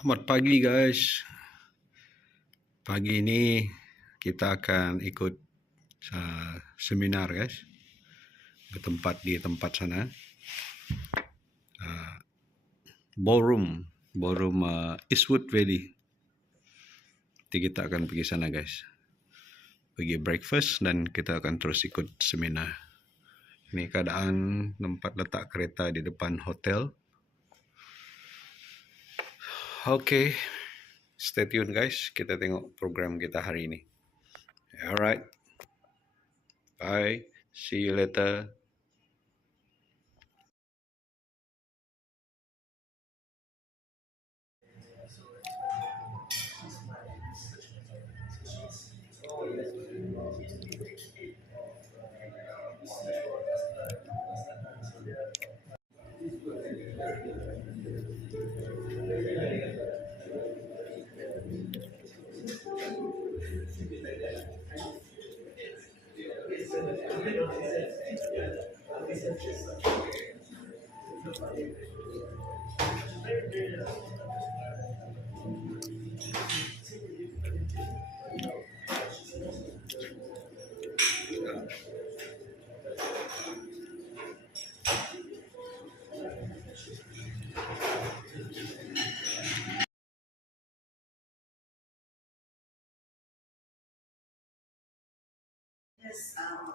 Selamat pagi guys. Pagi ini kita akan ikut seminar guys. Bertempat di tempat sana. Ballroom Eastwood Valley. Nanti kita akan pergi sana guys. Pergi breakfast dan kita akan terus ikut seminar. Ini keadaan tempat letak kereta di depan hotel. Okay, stay tune guys. Kita tengok program kita hari ini. Alright. Bye. See you later.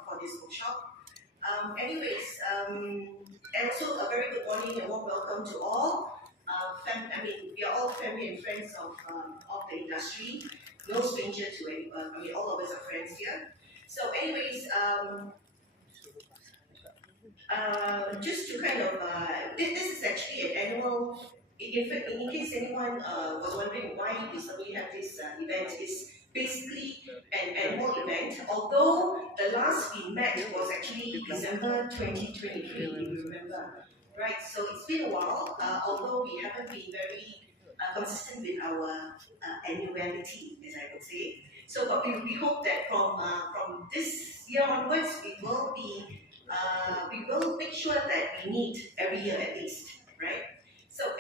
For this workshop. And also a very good morning and warm welcome to all. We are all family and friends of the industry. No stranger to any. All of us are friends here. So, just to kind of, this is actually an annual. In case anyone was wondering why we suddenly have this event, is basically an annual event. Although the last we met was actually December 2023, if you remember, right? So it's been a while. Although we haven't been very consistent with our annuality, as I would say. So, but we hope that from this year onwards, we will make sure that we meet every year at least, right? So,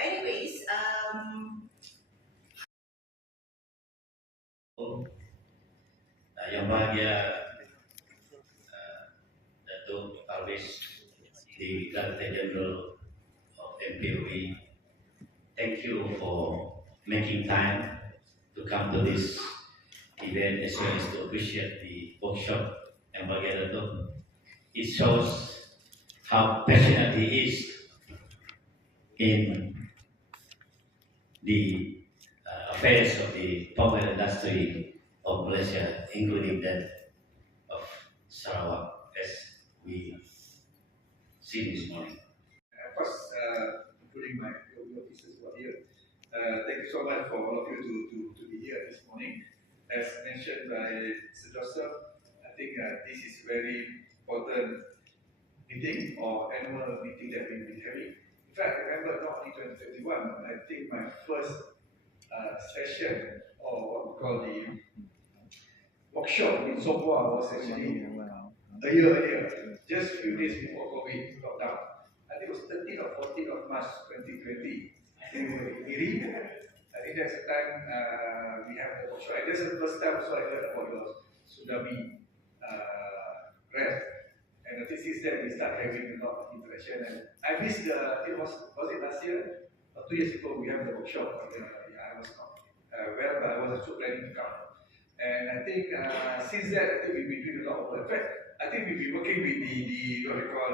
yang bahagia Datuk Parvez di Director General of MPOE, thank you for making time to come to this event as well as to appreciate the workshop yang bahagia Datuk. It shows how passionate he is in the affairs of the power industry of Malaysia, including that of Sarawak, as we see this morning. Of course, including my officers who are here. Thank you so much for all of you to be here this morning. As mentioned by Mr. Joseph, I think this is very important meeting or annual meeting that we've been having. In fact, I remember not only 2021, I think my first session or what we call the workshop in Sungguh was actually a year earlier, just a few days before COVID lockdown. I think it was 13th or 14th of March 2020. I think we were in Miri. I think that's the time we have the workshop. And that's the first time also I heard about your tsunami rest. And I think since then we start having a lot of interaction. And I missed it was it last year or 2 years ago we have the workshop. I was not well, but I was also planning to come. And I think since then, I think we've been doing a lot of work. In fact, I think we've been working with the what we call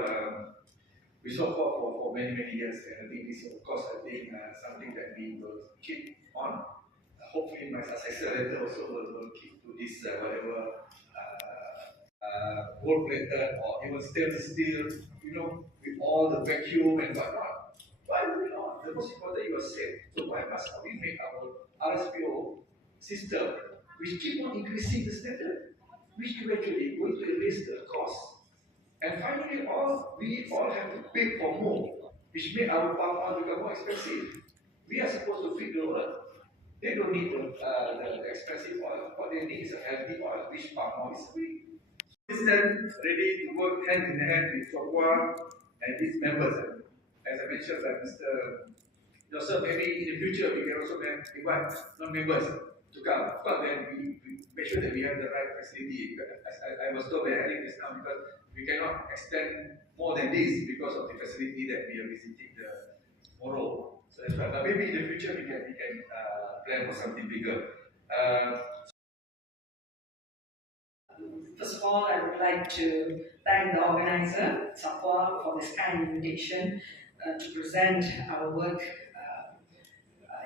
with Sungguh for many years. And I think this, of course, I think something that we will keep on. Hopefully, my successor later also will keep to this whatever gold plated or even stainless steel, with all the vacuum and whatnot. Why do we not? The most important you are safe. So why must we make our RSPO system, which keep on increasing the standard, which gradually going to erase the cost. And finally, we all have to pay for more, which make our palm oil become more expensive. We are supposed to feed the world. They don't need the expensive oil. What they need is a healthy oil, which palm oil is free. System ready to work hand in hand with Sungguh and its members. As I mentioned by Mr. Joseph, maybe in the future we can also invite non-members to come. Of course, then we make sure that we have the right facility. As I was told by Eric just now, because we cannot extend more than this because of the facility that we are visiting tomorrow. So that's right. But maybe in the future we can plan for something bigger. First of all, I would like to thank the organizer, Sapwa, for this kind invitation to present our work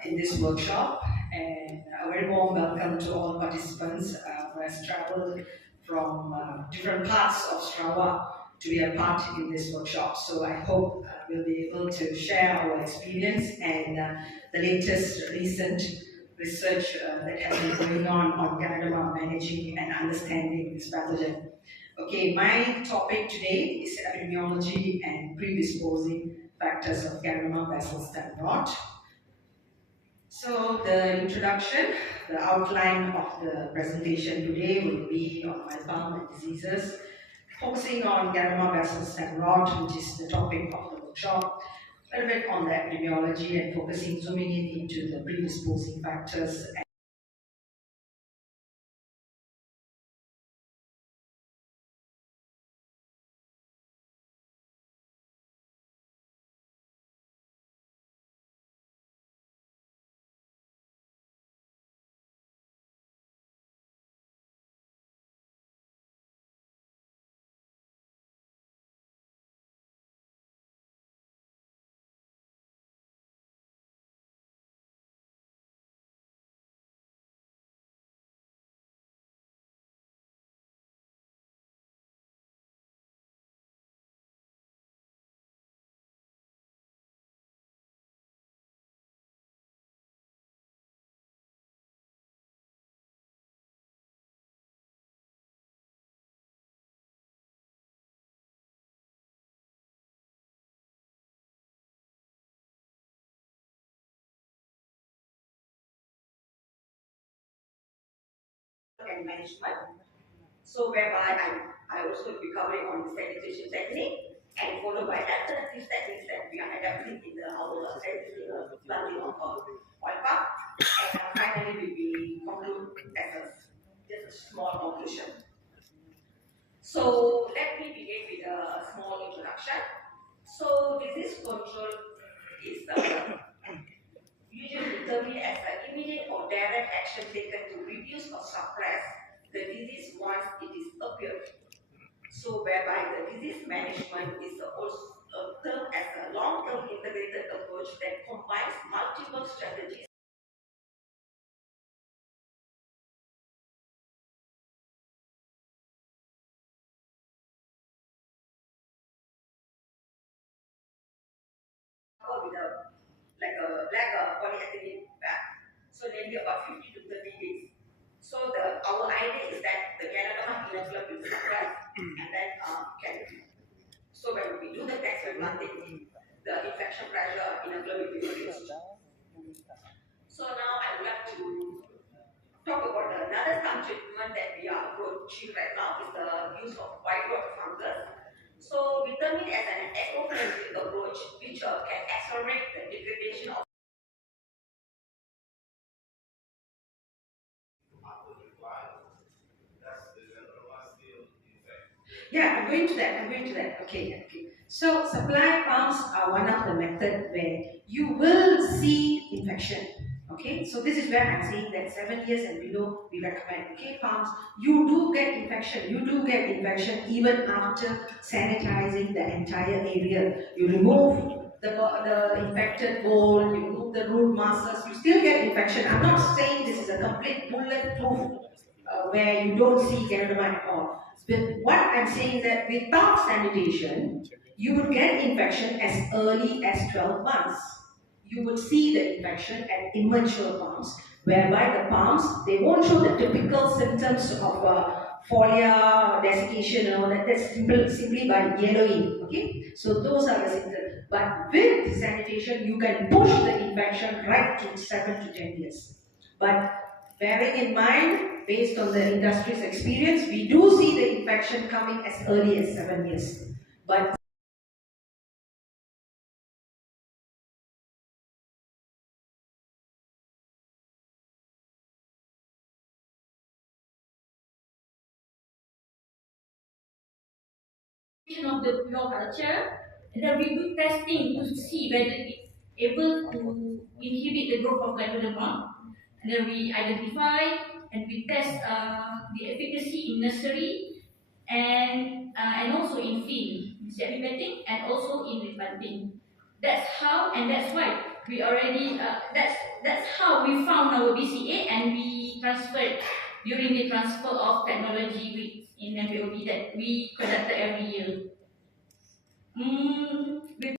in this workshop. And a very warm welcome to all participants who has traveled from different parts of Sarawak to be a part in this workshop. So I hope we'll be able to share our experience and the latest recent research that has been going on Ganoderma managing and understanding this pathogen. Okay, my topic today is epidemiology and predisposing factors of Ganoderma bacillus rot. So the introduction, the outline of the presentation today will be on my palm and diseases, focusing on Ganoderma bacillus rot, which is the topic of the workshop, a little bit on the epidemiology and focusing, zooming in into the predisposing factors. And management. So whereby I also be covering on the sanitation technique and followed by alternative techniques that we are adapting in our existing planting of oil palm. And finally we will conclude as just a small conclusion. So let me begin with a small introduction. So disease control is usually determined as an immediate or direct action taken to reduce or suppress the disease once it is appeared. So whereby the disease management is also termed as a long-term integrated approach that combines multiple strategies. With like a black polyethylene bag. So maybe about 50 to 30 days. So our idea is that the Ganoderma inoculum will suppress and then can. So when we do the test planting, the infection pressure inoculum will be reduced. So now I would like to talk about another some treatment that we are approaching right now is the use of white rot fungus. So we term it as an eco-friendly approach which can accelerate the degradation of Yeah, I'm going to that. Okay. So supply pumps are one of the methods where you will see infection. Okay, so this is where I'm saying that 7 years and below we recommend. Okay, pumps, you do get infection. You do get infection even after sanitizing the entire area. You remove the infected bowl, you remove the root masses, you still get infection. I'm not saying this is a complete bulletproof where you don't see Ganoderma at all. But what I'm saying is that without sanitation, you would get infection as early as 12 months. You would see the infection at immature palms, whereby the palms, they won't show the typical symptoms of folia, desiccation and all that. That's simply by yellowing, okay? So those are the symptoms. But with sanitation, you can push the infection right to 7 to 10 years. But bearing in mind, based on the industry's experience, we do see the infection coming as early as 7 years. But of the pure culture, and then we do testing to see whether it's able to inhibit the growth of glycoderma. And then we identify and we test the efficacy in nursery and also in field, in petting and also in replanting. That's how, and that's why we already that's how we found our BCA, and we transferred during the transfer of technology weeks in MPOB that we conducted every year. We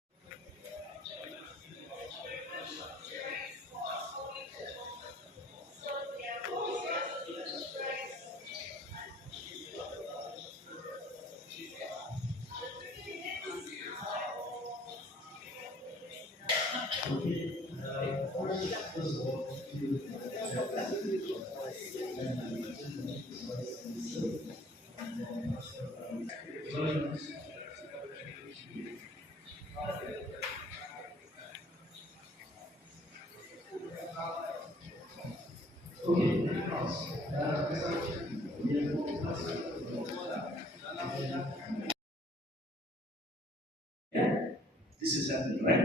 This is happening, right?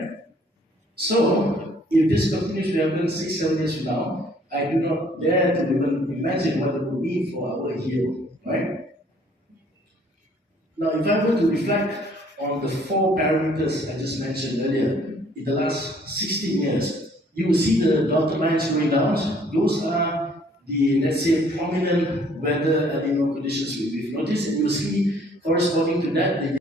So, if this continues to happen 6-7 years from now, I do not dare to even imagine what it would mean for our hero, right? Now, if I were to reflect on the 4 parameters I just mentioned earlier, in the last 16 years, you will see the dotted lines going down. Those are the, let's say, prominent weather El Nino conditions we've noticed, and you will see corresponding to that the